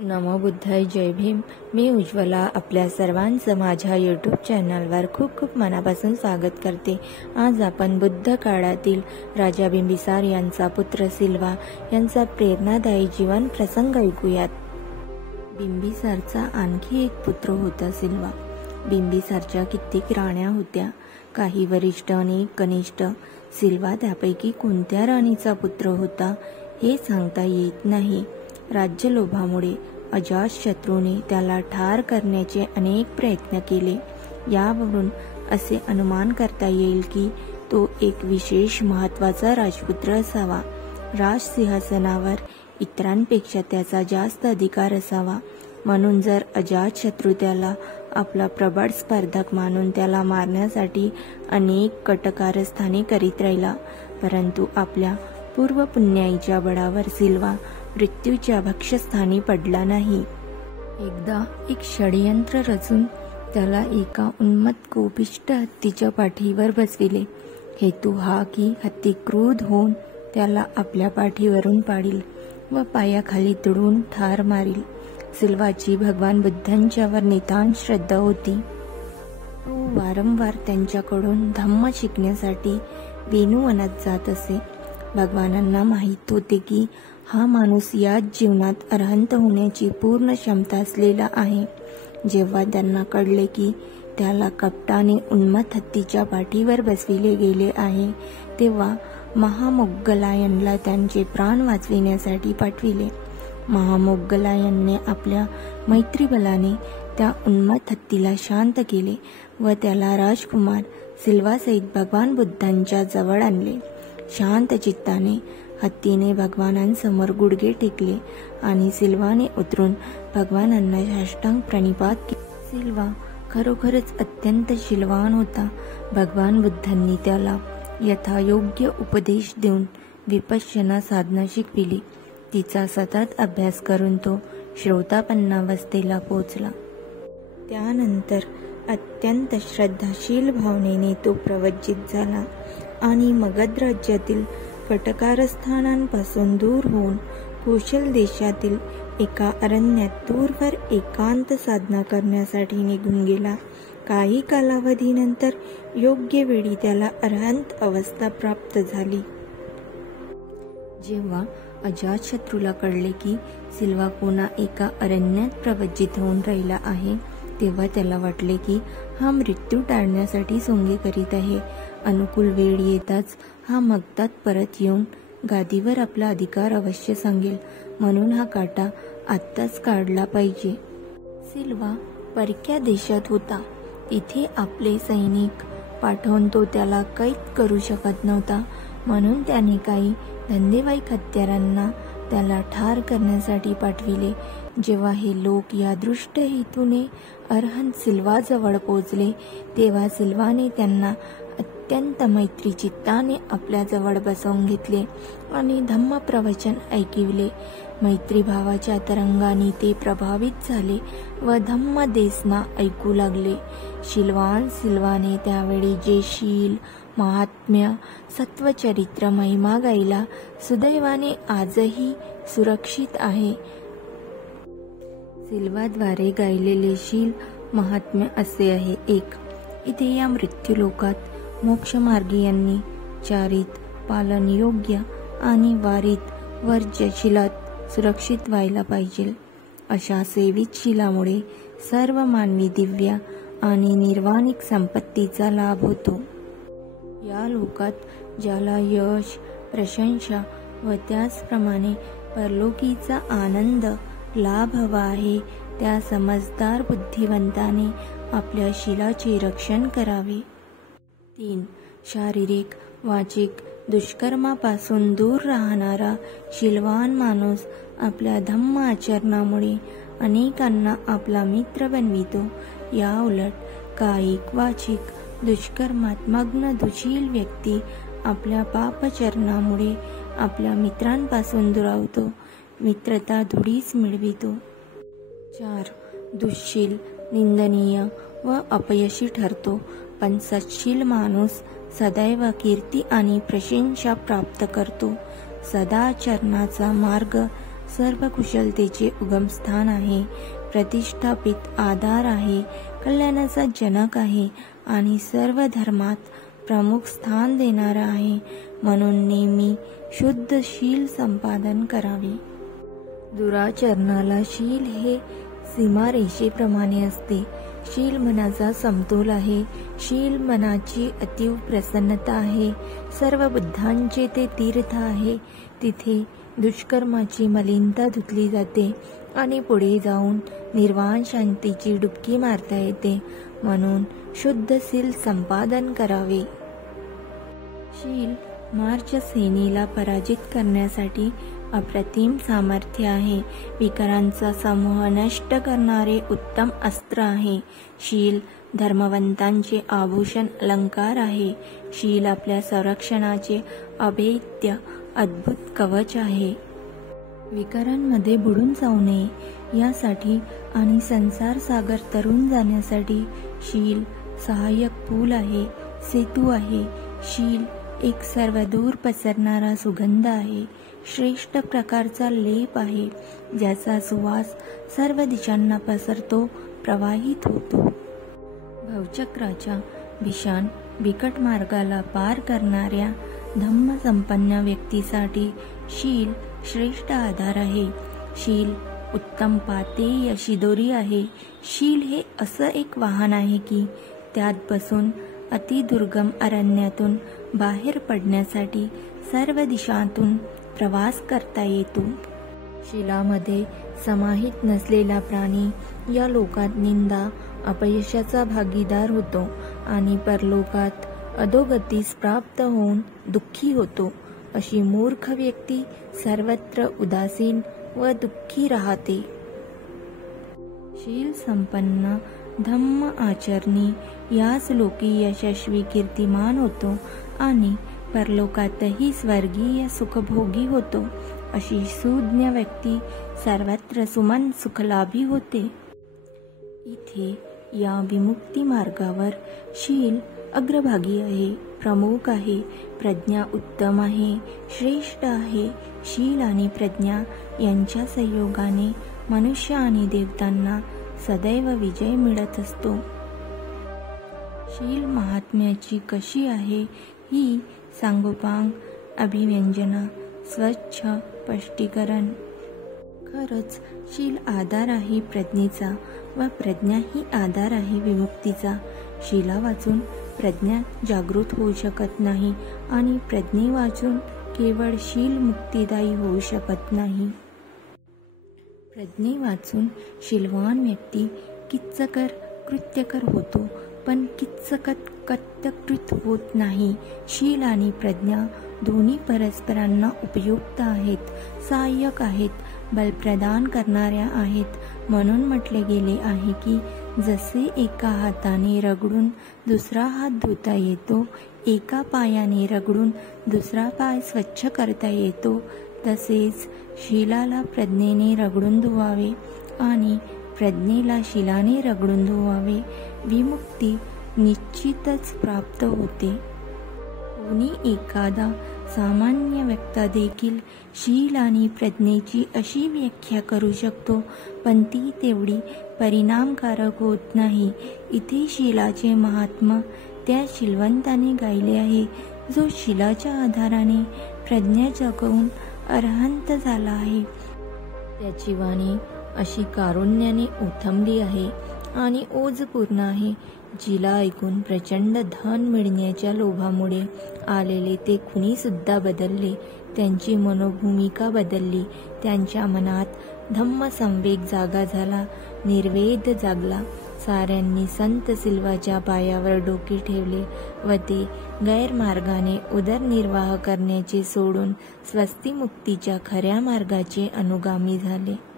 नमो बुद्धाय, जय भीम. मी उज्ज्वला आपल्या सर्वांचं माझ्या यूट्यूब चॅनलवर खूप खूप मनापासून स्वागत करते. आज आपण बुद्ध काळातील राजा बिंबिसार यांचा पुत्र सिल्वा यांचा प्रेरणादायी जीवन प्रसंग ऐकूयात. बिंबिसारचा आणखी एक पुत्र होता सिल्वा. बिंबिसारच्या कित्येक राण्या होत्या, काही वरिष्ठ आणि कनिष्ठ. सिल्वा त्यापैकी कोणत्या राणीचा पुत्र होता हे सांगता येत नाही. राज्यलोभामुळे अजातशत्रूने त्याला ठार करण्याचे अनेक प्रयत्न केले. यावरून असे अनुमान करता येईल की तो एक विशेष महत्त्वाचा राजपुत्र असावा. राजसिंहासनावर इतरांपेक्षा त्याचा जास्त अधिकार असावा. म्हणून जर अजातशत्रू त्याला आपला प्रबळ स्पर्धक मानून त्याला मारण्यासाठी अनेक कटकारस्थाने करीत राहिला, परंतु आपल्या पूर्वपुण्याईच्या बळावर सिल्वा मृत्यूच्या भक्ष्यस्थानी पडला नाही. एकदा एक षडयंत्र रचून त्याला एका उन्मत्त कोपिष्ट हत्तीच्या पाठीवर बसविले. हेतू हा की हत्ती क्रुद्ध होऊन त्याला आपल्या पाठीवरून पाडील व पायाखाली तुडवून ठार मारील. सिल्वाची भगवान बुद्धांच्यावर नितांत श्रद्धा होती. तो वारंवार त्यांच्याकडून धम्म शिकण्यासाठी वेणुवनात जात असे. भगवानांना माहीत होते की हा माणूस याच जीवनात अरहंत होण्याची पूर्ण क्षमता असलेला आहे. जेव्हा त्यांना कळले की त्याला कपटाने उन्मत्त हत्तीच्या पाठीवर बसविले गेले आहे, तेव्हा महामोग्गलायनला त्यांचे प्राण वाचविण्यासाठी पाठविले. महामोग्गलायनने आपल्या मैत्रीबलाने त्या उन्मत्त हत्तीला शांत केले व त्याला राजकुमार सिल्वासहित भगवान बुद्धांच्या जवळ आणले. शांत चित्ताने हत्तीने भगवानांसमोर गुडघे टेकले आणि सिल्वाने उतरून भगवानांना साष्टांग प्रणिपात केले. सिल्वा खरोखरच अत्यंत शीलवान होता. भगवान बुद्धांनी त्याला यथायोग्य उपदेश देऊन विपश्यना साधना शिकविली. तिचा सतत अभ्यास करून तो श्रोतापन्नावस्थेला पोचला. त्यानंतर अत्यंत श्रद्धाशील भावनेने तो प्रवज्जित झाला आणि मगध राज्यातील कटकारस्थानांपासून दूर होऊन कौशल देशातील एका अरण्यात दूरवर एकांत साधना करण्यासाठी निघून गेला. काही कालावधीनंतर योग्य वेळी त्याला अरहंत अवस्था प्राप्त झाली. जेव्हा अजातशत्रूला कळले की सिल्वा पुन्हा एका अरण्यात प्रवज्जित होऊन राहिला आहे, तेव्हा त्याला वाटले की हा मृत्यू टाळण्यासाठी सोंगे करीत आहे. अनुकूल वेळ येताच हा मगधात परत येऊन गादीवर आपला अधिकार अवश्य सांगेल, म्हणून हा काटा आत्ताच काढला पाहिजे. सिल्वा परक्या देशात होता. तिथे आपले सैनिक पाठवून तो त्याला कैद करू शकत नव्हता. म्हणून त्याने काही धंदेवाईक हत्यारांना त्याला ठार करण्यासाठी पाठविले. जेव्हा हे लोक या दृष्ट हेतूने अरहंत सिल्वाजवळ पोचले, तेव्हा सिल्वाने त्यांना अत्यंत मैत्री चित्ताने आपल्याजवळ बसवून घेतले आणि धम्म प्रवचन ऐकिवले. मैत्रीभावाच्या तरंगाने ते प्रभावित झाले व धम्म देसना ऐकू लागले. शीलवान सिल्वाने त्यावेळी जे शील, महात्म्य, सत्वचरित्र महिमा गायला, सुदैवाने आजही सुरक्षित आहे. सिल्वाद्वारे गायलेले शील महात्म्य असे आहे. 1. इथे या मृत्यूलोकात मोक्षमार्गीयांनी चारित, पालन योग्य आणि वारित वर्ज्यशीलात सुरक्षित व्हायला पाहिजे. अशा सेवित शीलामुळे सर्व मानवी दिव्य आणि निर्वाणिक संपत्तीचा लाभ होतो. या लोकात ज्याला यश, प्रशंसा व त्याचप्रमाणे परलोकीचा आनंद लाभ हवा आहे, त्या समजदार बुद्धिवंताने आपल्या शीलाचे रक्षण करावे. 3. शारीरिक, वाचिक दुष्कर्मापासून दूर राहणारा शीलवान माणूस आपल्या धम्म आचरणामुळे अनेकांना आपला मित्र बनवितो. या उलट कायिक, वाचिक दुष्कर्मात मग्न दुशील व्यक्ती आपल्या पापचरणामुळे आपल्या मित्रांपासून दुरावतो, मित्रता धुळीस मिळवितो. 4. दुःशील, निंदनीय व अपयशी ठरतो, पण सत्शील माणूस सदैव कीर्ती आणि प्रशंसा प्राप्त करतो. सदाचरणाचा मार्ग सर्व कुशलतेचे उगमस्थान आहे, प्रतिष्ठापित आधार आहे, कल्याणाचा जनक आहे आणि सर्व धर्मात प्रमुख स्थान देणारा आहे. म्हणून नेहमी शुद्ध शील संपादन करावे. दुराचरणाला शील हे सीमारेषेप्रमाणे असते. शील मनाचा समतोल आहे. शील मनाची अतीव प्रसन्नता आहे. सर्व बुद्धांचे ते तीर्थ आहे. तिथे दुष्कर्माची मलिनता धुतली जाते आणि पुढे जाऊन निर्वाण शांतीची डुबकी मारता येते. म्हणून शुद्ध शील संपादन करावे. शील मार्च सेनेला पराजित करण्यासाठी अप्रतिम सामर्थ्य आहे. विकारांचा समूह नष्ट करणारे उत्तम अस्त्र आहे. शील धर्मवंतांचे आभूषण अलंकार आहे. शील आपल्या संरक्षणाचे अभेद्य अद्भुत कवच आहे. विकारांमध्ये बुडून जाऊ नये यासाठी आणि संसार सागर तरून जाण्यासाठी शील सहाय्यक पूल आहे, सेतू आहे. शील एक सर्वदूर पसरणारा सुगंध आहे. श्रेष्ठ प्रकारचा लेप आहे, ज्याचा सुवास सर्व दिशांना पसरतो, प्रवाहित होतो. भवचक्राच्या विशान बिकट मार्गाला पार करणाऱ्या धम्मसंपन्न व्यक्तीसाठी शील श्रेष्ठ आधार आहे. शील उत्तम पातेय शिदोरी आहे. शील हे असं एक वाहन आहे की त्यात बसून अतिदुर्गम अरण्यातून बाहेर पडण्यासाठी सर्व दिशांतून प्रवास करता येतो. शीलामध्ये समाहित नसलेला प्राणी या लोकात निंदा अपयशाचा भागीदार होतो आणि परलोकात अधोगतीस प्राप्त होऊन दुःखी होतो. अशी मूर्ख व्यक्ती सर्वत्र उदासीन व दुःखी राहते. शील संपन्न धम्म आचरणी याच लोकी यशस्वी कीर्तिमान होतो आणि परलोकातही स्वर्गीय सुखभोगी होतो. अशी सुज्ञ व्यक्ती सर्वत्र सुमन सुखलाभी होते. इथे या विमुक्ती मार्गावर शील अग्रभागी आहे, प्रमुख आहे. प्रज्ञा उत्तम आहे, श्रेष्ठ आहे. शील आणि प्रज्ञा यांच्या संयोगाने मनुष्य आणि देवतांना सदैव विजय मिळत असतो. शील महात्म्याची कशी आहे ही सांगोपांग अभिव्यंजना, स्वच्छ स्पष्टीकरण. खरंच शील आधार आहे प्रज्ञेचा व प्रज्ञा ही आधार आहे विमुक्तीचा. शीला वाचून प्रज्ञा जागृत होऊ शकत नाही आणि प्रज्ञे वाचून केवळ शील मुक्तिदायी होऊ शकत नाही. प्रज्ञे वाचून शीलवान व्यक्ती किच्चकर कृत्यकर होतो, पण किच्चकत कृत्यकृत होत नाही. शील आणि प्रज्ञा दोन्ही परस्परांना उपयुक्त आहेत, सहाय्यक आहेत, बलप्रदान करणाऱ्या आहेत. म्हणून म्हटले गेले आहे की जसे एका हाताने रगडून दुसरा हात धुता येतो, एका पायाने रगडून दुसरा पाय स्वच्छ करता येतो, तसेच शीलाला प्रज्ञेने रगडून धुवावे आणि प्रज्ञेला शीलाने रगडून धुवावे. विमुक्ती निश्चितच प्राप्त होते. कोणी एखादा सामान्य व्यक्ती देखील शील आणि प्रज्ञेची अशी व्याख्या करू शकतो, पण ती तेवढी परिणामकारक होत नाही. इथे शीलाचे महात्म्य त्या शीलवंताने गायले आहे, जो शीलाच्या आधाराने प्रज्ञा जगवून अरहंत झाला आहे. त्याची वाणी अशी कारुण्याने ओथंबली आहे आणि ओजपूर्ण आहे, जिला ऐकून प्रचंड धन मिळण्याच्या लोभामुळे आलेले ते खुनी सुद्धा बदलले. त्यांची मनोभूमिका बदलली. त्यांच्या मनात धम्मसंवेग जागा झाला, निर्वेद जागला. साऱ्यांनी संत सिल्वाच्या पायावर डोके ठेवले व ते गैरमार्गाने उदरनिर्वाह करण्याचे सोडून स्वस्तिमुक्तीच्या खऱ्या मार्गाचे अनुगामी झाले.